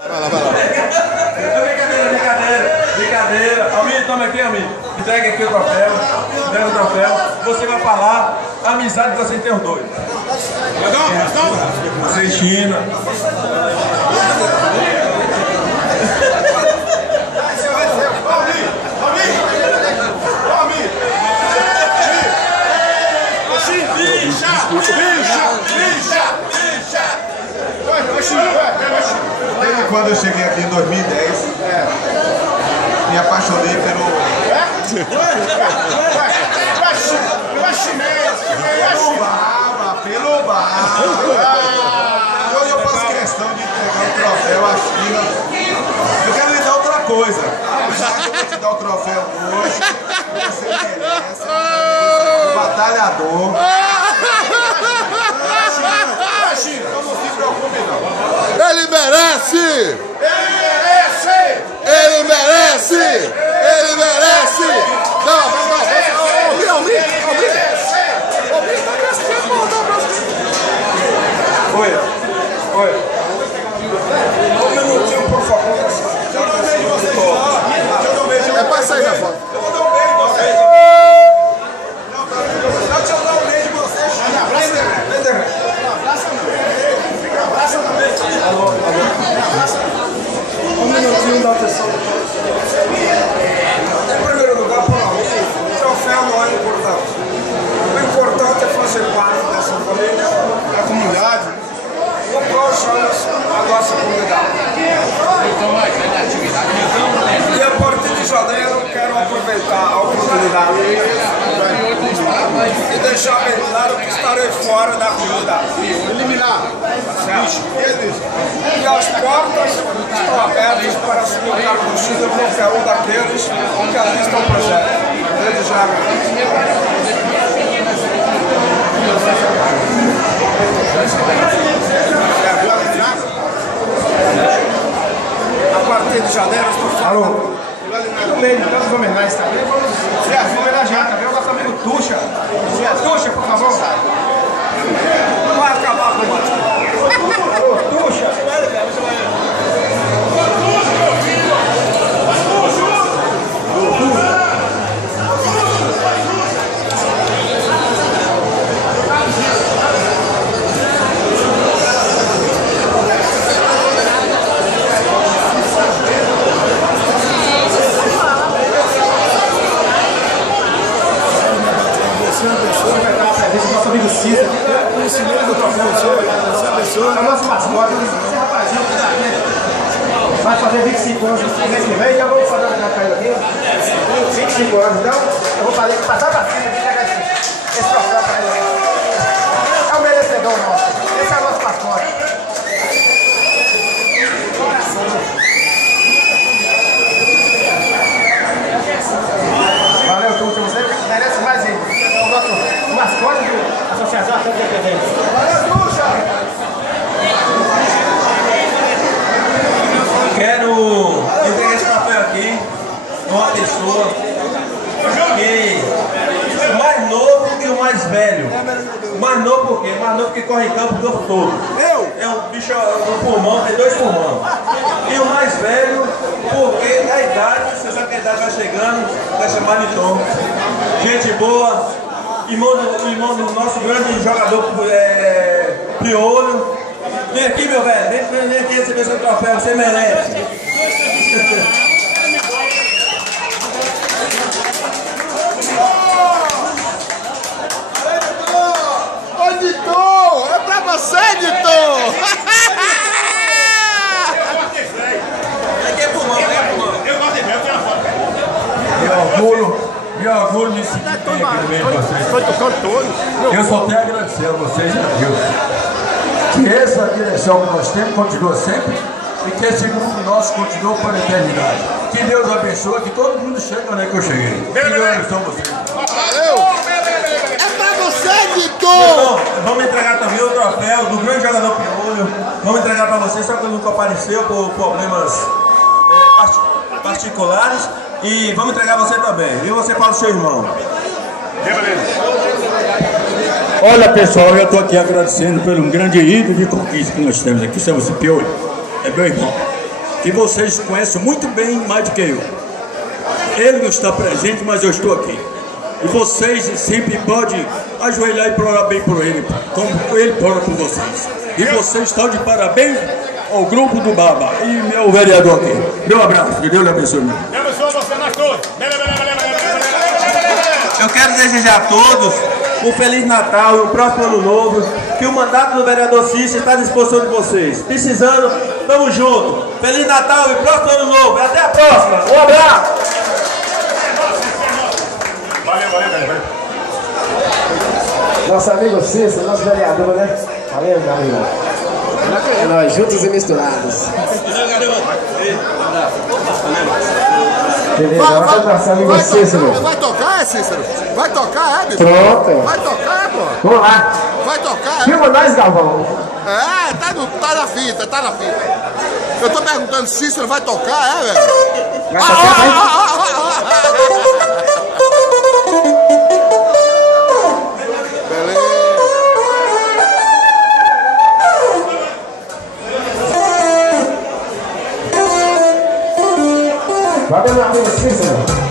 Vai lá, vai lá. Brincadeira. Almir, toma aqui, Almir. Entrega aqui o troféu. Entrega o troféu. Você vai falar a amizade que você tem os dois. Você e China. Desde quando eu cheguei aqui em 2010, me apaixonei pelo Baba. Hoje eu faço questão de entregar o troféu à China. Eu quero lhe dar outra coisa. Já que eu vou te dar o troféu hoje, você merece. Batalhador. Então não se preocupe não. Ele merece! Ele merece! Ele merece! Não, Almir! Oi. Um minutinho, por favor. É pra sair da foto. Eu vou dar um beijo em vocês. Não, deixa eu dar um beijo em vocês. Um minutinho da atenção. Em primeiro lugar, para mim, o troféu não é importante. O importante é fazer parte dessa família, da comunidade, no qual chamamos a nossa comunidade. E a partir de janeiro, quero aproveitar a oportunidade e deixar bem claro que estarei fora da comunidade. Eliminar. Certo? E as portas estão abertas para se colocar contigo qualquer um daqueles que ali estão presentes. Desde já. A partir de janeiro, estou falando. No meio de tantas homenagens também, vamos homenagear também o nosso amigo Tuxa. Tuxa, por favor. Não vai acabar com o Tuxa. Nosso amigo Cisa, conhecimento do troféu, é o nosso mascote, esse rapazinho que está aqui, vai fazer 25 anos no mês que vem, então eu vou fazer uma caída aqui, 25 anos, então eu vou passar para cima e pegar esse troféu para ele. É o merecedor nosso, esse é o nosso mascote. Valeu, Tuxa, você merece mais ainda. O nosso mascote da Associação Atlética Independente. Valeu, Tuxa! Quero entregar esse papel aqui a uma pessoa que é mais novo que o mais velho. Mais novo por quê? Mais novo que corre em campo o tempo todo. É um bicho no pulmão, tem 2 pulmões. E o mais velho, porque a idade, você sabe que a idade vai chegando, vai chamar de Tom. Gente boa, irmão do nosso grande jogador Piolho. Vem aqui, meu velho, vem aqui receber seu troféu, você merece. Ô, Editor! É pra você, Editor! Me orgulho de seguir bem aqui no meio de vocês. Eu só tenho a agradecer a vocês e a Deus. Que essa direção que nós temos continua sempre e que esse grupo nosso continue para a eternidade. Que Deus abençoe, que todo mundo chegue onde é que eu cheguei. Que Deus abençoe vocês. Valeu! É pra você, Editor! Então, vamos entregar também o troféu do grande jogador Piolho. Vamos entregar para vocês, só que nunca apareceu por problemas particulares. E vamos entregar você também. E você para o seu irmão. Olha, pessoal, eu estou aqui agradecendo pelo grande ídolo de conquista que nós temos aqui, chama-se Piolho. É meu irmão. que vocês conhecem muito bem, mais do que eu. Ele não está presente, mas eu estou aqui. E vocês sempre podem ajoelhar e implorar bem por ele, como ele implora por vocês. E vocês estão de parabéns ao grupo do Baba e meu vereador aqui. Meu abraço, que Deus lhe abençoe. Eu abençoe você, nós todos. Eu quero desejar a todos um Feliz Natal e um próximo Ano Novo, que o mandato do vereador Cícero está à disposição de vocês. Precisando, tamo junto. Feliz Natal e próximo Ano Novo. Até a próxima. Um abraço. Valeu. Nosso amigo Cícero, nosso vereador, né? Valeu, galera. É nós, juntos e misturados. Beleza, agora nosso amigo Cícero. Vai tocar, Cícero? Vai tocar, bicho? Pronto. Vai tocar, pô? Vamos lá. Vai tocar, Filma nós, Galvão. É, tá na fita. Eu tô perguntando, Cícero vai tocar, velho? Vai tocar, vai? Valeu, meu amigo Cícero.